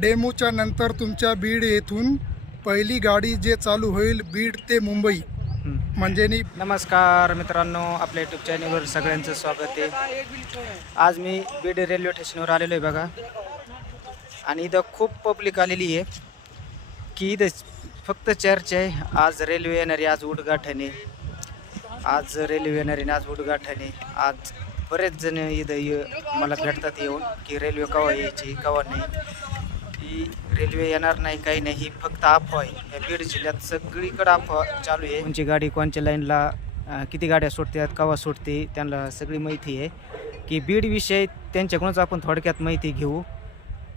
डेमोच्या नंतर तुमच्या बीड येथून पहिली गाडी जे चालू होईल बीड ते मुंबई. म्हणजे नी नमस्कार मित्रांनो आपल्या यूट्यूब चॅनलवर सगळ्यांचं स्वागत आहे. आज मी बीड रेल्वे स्टेशनवर आलेलो आहे बघा. आणि इथं खूप पब्लिक आलेली आहे की इथं फक्त चर्चा आहे. आज रेल्वे येणारी आज उद्घाटन आहे. आज रेल्वे येणारी आज उद्घाटन आहे. आज बरेच जण इथं मला भेटतात येऊन की रेल्वे केव्हा यायची केव्हा नाही. की रेल्वे येणार नाही काही नाही ही फक्त अफवा आहे. या बीड जिल्ह्यात सगळीकडे अफवा चालू आहे. कोणची गाडी कोणच्या लाईनला किती गाड्या सुटतात केव्हा सुटते त्यांना सगळी माहिती आहे. की बीडविषयी त्यांच्याकडूनच आपण थोडक्यात माहिती घेऊ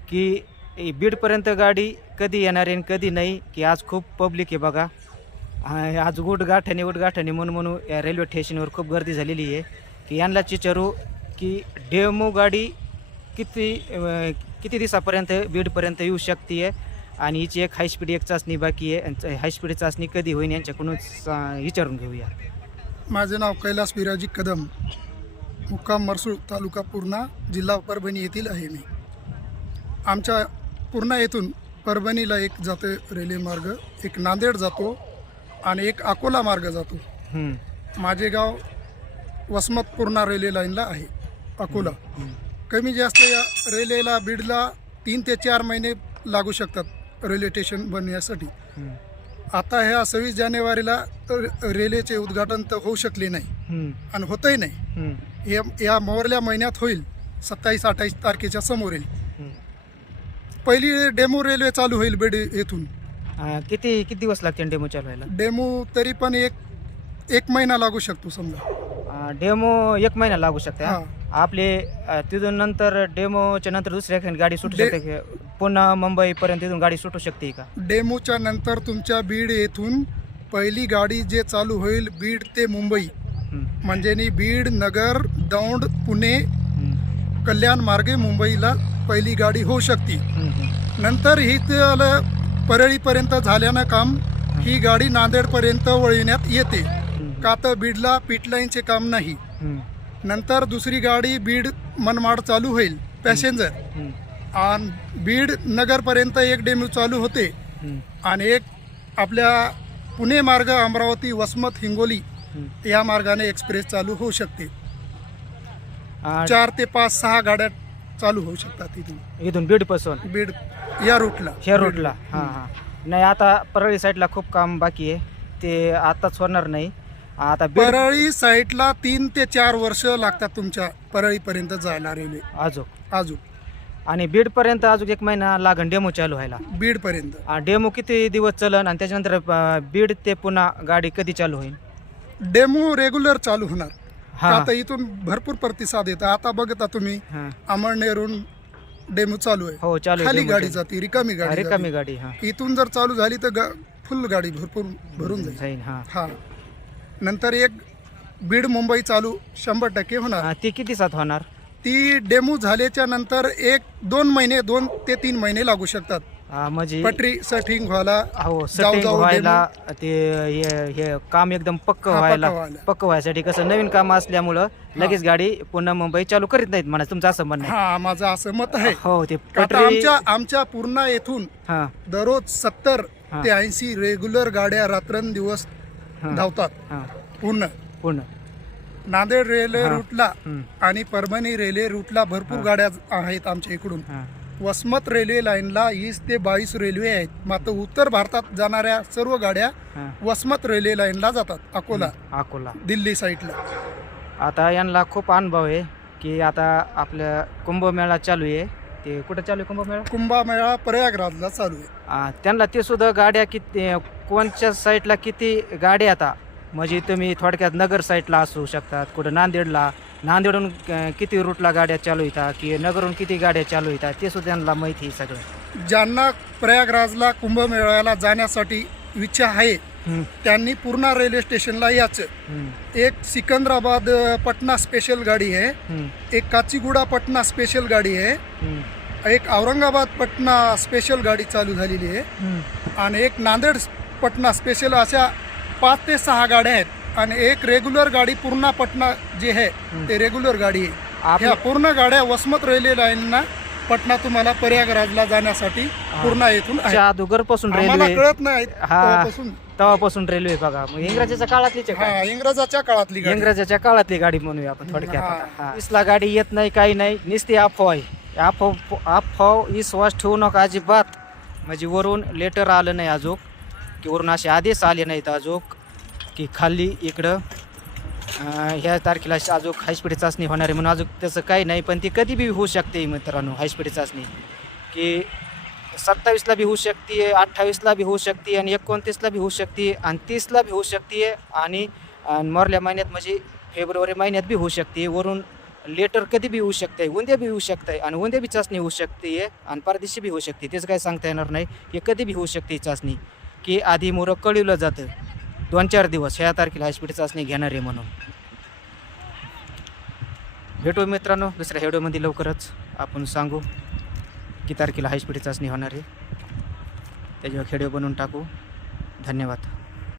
की बीडपर्यंत गाडी कधी येणार आहे आणि कधी नाही की आज खूप पब्लिक आहे बघा. आज उठगाठाने उठगाठाने म्हणून म्हणून या रेल्वे स्टेशनवर खूप गर्दी झालेली आहे. की यांनाच विचारू की डेमो गाडी किती किती दिवसापर्यंत बीडपर्यंत येऊ शकते आणि हिची एक हायस्पीड एक चाचणी बाकी आहे. आणि हायस्पीड चाचणी कधी होईल यांच्याकडून विचारून घेऊया. माझे नाव कैलास बिराजी कदम. मुक्काम मरसूळ तालुका पूर्णा जिल्हा परभणी येथील आहे मी. आमच्या पूर्णा येथून परभणीला एक जातो रेल्वे मार्ग. एक नांदेड जातो आणि एक अकोला मार्ग जातो. माझे गाव वसमत पूर्णा रेल्वे लाईनला आहे अकोला. हं, कमी जास्त या रेल्वेला बीडला तीन ते चार महिने लागू शकतात रेल्वे स्टेशन बनण्यासाठी. आता ह्या सव्वीस जानेवारीला रेल्वेचे उद्घाटन तर होऊ शकले नाही. आणि होतही नाही. या या मोरल्या महिन्यात होईल. सत्तावीस अठ्ठावीस तारखेच्या समोर येईल. पहिली डेमो रेल्वे चालू होईल बीड येथून. किती किती दिवस लागतील डेमो चालू व्हायला? डेमो तरी पण एक एक महिना लागू शकतो समजा. डेमो एक महिना लागू शकते आपले अ, तिथून नंतर डेमोच्या नंतर दुसऱ्या एखादी गाडी सुटू डे- शकते का? पुन्हा मुंबईपर्यंत तिथून गाडी सुटू शकते का? डेमोच्या नंतर तुमच्या बीड येथून पहिली गाडी जे चालू होईल बीड ते मुंबई. हं, म्हणजे नी बीड नगर दौंड पुणे हं, कल्याण मार्गे मुंबईला पहिली गाडी होऊ शकते. हं, हं, नंतर ही त्याला परळीपर्यंत झाल्यानं काम ही गाडी नांदेडपर्यंत वळविण्यात येते. का तर बीडला पिटलाईनचे काम नाही. हं, नंतर दुसरी गाडी बीड मनमाड चालू होईल पॅसेंजर. आणि बीड नगरपर्यंत एक डेमो चालू होते. आणि एक आपल्या पुणे मार्ग अमरावती वसमत हिंगोली. या मार्गाने एक्सप्रेस चालू होऊ शकते. चार ते पाच सहा गाड्या चालू होऊ शकतात इथून. इथून बीडपासून? बीड या रूटला ह्या रोडला हां हां. नाही आता परळी साईडला खूप काम बाकी आहे. ते आताच होणार नाही. आता बीड परळी साईडला तीन ते चार वर्ष लागतात तुमच्या परळीपर्यंत जायला रेल्वे अजून अजून आणि बीडपर्यंत अजून एक महिना लागन डेमो चालू व्हायला. बीडपर्यंत. आ, डेमो किती दिवस चलन आणि त्याच्यानंतर अ, बीड ते पुन्हा गाडी कधी चालू होईल? डेमो रेग्युलर चालू होणार. हा. आता इथून भरपूर प्रतिसाद येतो. आता बघता तुम्ही हा. अमळनेरून डेमो चालू आहे. हो चालू खाली गाडी. जाते रिकामी गाडी रिकामी. गाडी हा. इथून जर चालू झाली तर फुल गाडी भरपूर भरून जाईल. जाईल हा. हा. नंतर एक बीड मुंबई चालू शंभर टक्के होणार. हा, ती किती सात होणार? ती डेमो झाल्याच्यानंतर एक दोन महिने दोन ते तीन महिने लागू शकतात. हा, म्हणजे पटरी सेटिंग व्हायला हो जाऊ सेटिंग जाऊ व्हायला ते हे हे काम एकदम पक्क हा, पक्क व्हायला व्हायला. पक्क व्हायसाठी कसं नवीन काम असल्यामुळं लगेच गाडी पुन्हा मुंबई चालू करीत नाहीत म्हणा तुमचं असं म्हणणं आहे. हा माझं असं मत आहे. हो ते आता पटरी आमच्या आमच्या पूर्ण येथून हा. दररोज सत्तर हा. ते ऐंशी रेग्युलर गाड्या रात्रंदिवस हा. धावतात. हा. पूर्ण. पूर्ण. नांदेड रेल्वे. रूटला आणि परभणी रेल्वे रूटला भरपूर. गाड्या आहेत आमच्या इकडून. हा. वसमत रेल्वे लाईनला वीस ते बावीस रेल्वे आहेत. मात्र उत्तर भारतात जाणाऱ्या सर्व गाड्या हा. वसमत रेल्वे लाईनला जातात अकोला. अकोला. दिल्ली साईडला. आता यांना खूप अनुभव आहे की आता आपल्या कुंभमेळा चालू आहे. ते कुठं चालू आहे कुंभमेळा? कुंभमेळा प्रयागराजला चालू आहे. आ, त्यांना ते सुद्धा गाड्या किती कोणच्या साईडला किती गाड्या आता म्हणजे तुम्ही थोडक्यात नगर साईडला असू शकतात कुठं नांदेडला नांदेडहून अ, किती रूटला गाड्या चालू येतात की नगरहून किती गाड्या चालू येतात ते सुद्धा त्यांना माहिती आहे सगळं. ज्यांना प्रयागराजला कुंभमेळ्याला जाण्यासाठी इच्छा आहे हम्म, त्यांनी पूर्णा रेल्वे स्टेशनला हम्म, एक सिकंदराबाद अ, पटना स्पेशल गाडी आहे. हम्म, एक काचीगुडा पटना स्पेशल गाडी आहे. हम्म, एक औरंगाबाद पटना स्पेशल गाडी चालू झालेली आहे. आणि एक नांदेड पटना स्पेशल अशा पाच ते सहा गाड्या आहेत. आणि एक रेग्युलर गाडी पूर्णा पटना जे आहे ते रेग्युलर गाडी आहे. ह्या पूर्ण गाड्या वसमत रेल्वे लाईनना पटना तुम्हाला प्रयागराजला जाण्यासाठी पूर्णा येथून अगोदरपासून रेल्वे कळत नाही. तेव्हापासून. तेव्हापासून रेल्वे बघा. इंग्रजाच्या हा इंग्रजाच्या काळातली गाडी. इंग्रजाच्या काळातली गाडी म्हणूया आपण थोडक्यात. इसला गाडी येत नाही काही नाही नुसती अफवा आहे. अफवा अफवा विश्वास ठेवू नका अजिबात. म्हणजे वरून लेटर आलं नाही अजूक. की वरून असे आदेश आले नाहीत अजूक. की खाली इकडं ह्या तारखेला अजून हायस्पीड चाचणी होणार आहे म्हणून अजून तसं काही नाही. पण ती कधी बी होऊ शकते मित्रांनो हायस्पीड चाचणी. की सत्तावीसला बी होऊ शकते अठ्ठावीसला बी होऊ शकते आणि एकोणतीसला बी होऊ शकते आणि तीसला बी होऊ शकते आणि आणि मरल्या महिन्यात म्हणजे फेब्रुवारी महिन्यात बी होऊ शकते वरून लेटर कधी बी होऊ शकते उद्या बी होऊ शकते आणि उद्या बी चाचणी होऊ शकते आणि परदेशी बी होऊ शकते. तेच काय सांगता येणार नाही. की कधी बी होऊ शकते चाचणी. की आधी मोरं कळवलं जातं. दोन चार दिवस. ह्या तारखेला हायस्पीड चाचणी घेणार आहे म्हणून. भेटू मित्रांनो. दुसऱ्या हेडोमध्ये लवकरच आपण सांगू की तारखेला हायस्पीड चाचणी होणार आहे. त्याच्यावर खेडे बनवून टाकू. धन्यवाद.